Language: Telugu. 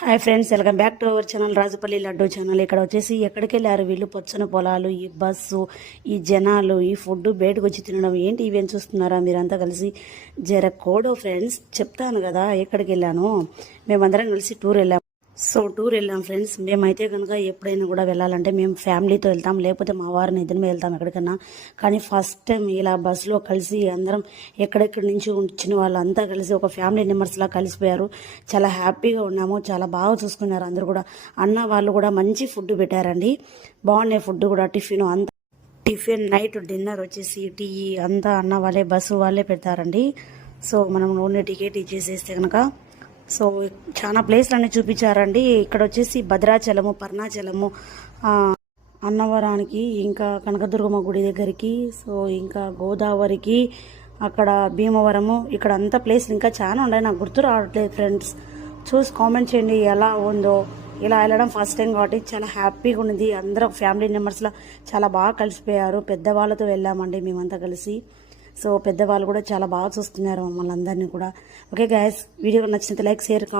Hi friends, welcome back to our channel Rajapalli laddu channel. ఇక్కడ వచ్చేసి ఎక్కడికి వెళ్ళారు వీళ్ళు? పచ్చని పొలాలు, ఈ బస్సు, ఈ జనాలు, ఈ ఫుడ్ బయటకు వచ్చి తినడం ఏంటి ఇవేం చూస్తున్నారా మీరంతా కలిసి? జర కోడో ఫ్రెండ్స్, చెప్తాను కదా ఎక్కడికి వెళ్ళాను. మేమందరం కలిసి టూర్ వెళ్ళాము. టూర్ వెళ్ళాం ఫ్రెండ్స్. మేమైతే కనుక ఎప్పుడైనా కూడా వెళ్ళాలంటే మేము ఫ్యామిలీతో వెళ్తాం, లేకపోతే మా వారిని ఇద్దరు వెళ్తాం ఎక్కడికన్నా. కానీ ఫస్ట్ టైం ఇలా బస్సులో కలిసి అందరం ఎక్కడెక్కడి నుంచి వచ్చిన వాళ్ళంతా కలిసి ఒక ఫ్యామిలీ మెంబర్స్లా కలిసిపోయారు. చాలా హ్యాపీగా ఉన్నాము, చాలా బాగా చూసుకున్నారు అందరూ కూడా. అన్న వాళ్ళు కూడా మంచి ఫుడ్ పెట్టారండి, బాగున్నాయి ఫుడ్ కూడా. టిఫిన్ నైట్ డిన్నర్ వచ్చేసి టీ అంతా అన్న వాళ్ళే, బస్సు వాళ్ళే పెడతారండి. మనం ఓన్లీ టికెట్ ఇచ్చేసేస్తే కనుక చాలా ప్లేస్లు అన్నీ చూపించారండి. ఇక్కడ వచ్చేసి భద్రాచలము, పర్ణాచలము, అన్నవరానికి, ఇంకా కనకదుర్గమ్మ గుడి దగ్గరికి, ఇంకా గోదావరికి, అక్కడ భీమవరము, ఇక్కడ అంతా ప్లేస్లు ఇంకా చాలా ఉన్నాయి, నాకు గుర్తు రావట్లేదు ఫ్రెండ్స్. చూసి కామెంట్ చేయండి ఎలా ఉందో. ఇలా వెళ్ళడం ఫస్ట్ టైం కాబట్టి చాలా హ్యాపీగా ఉన్నది. అందరూ ఫ్యామిలీ మెంబర్స్లో చాలా బాగా కలిసిపోయారు. పెద్దవాళ్ళతో వెళ్ళామండి మేమంతా కలిసి. పెద్దవాళ్ళు కూడా చాలా బాగా చూస్తున్నారు మమ్మల్ని అందరినీ కూడా. ఓకే గైస్, వీడియో నచ్చినట్లయితే లైక్, షేర్,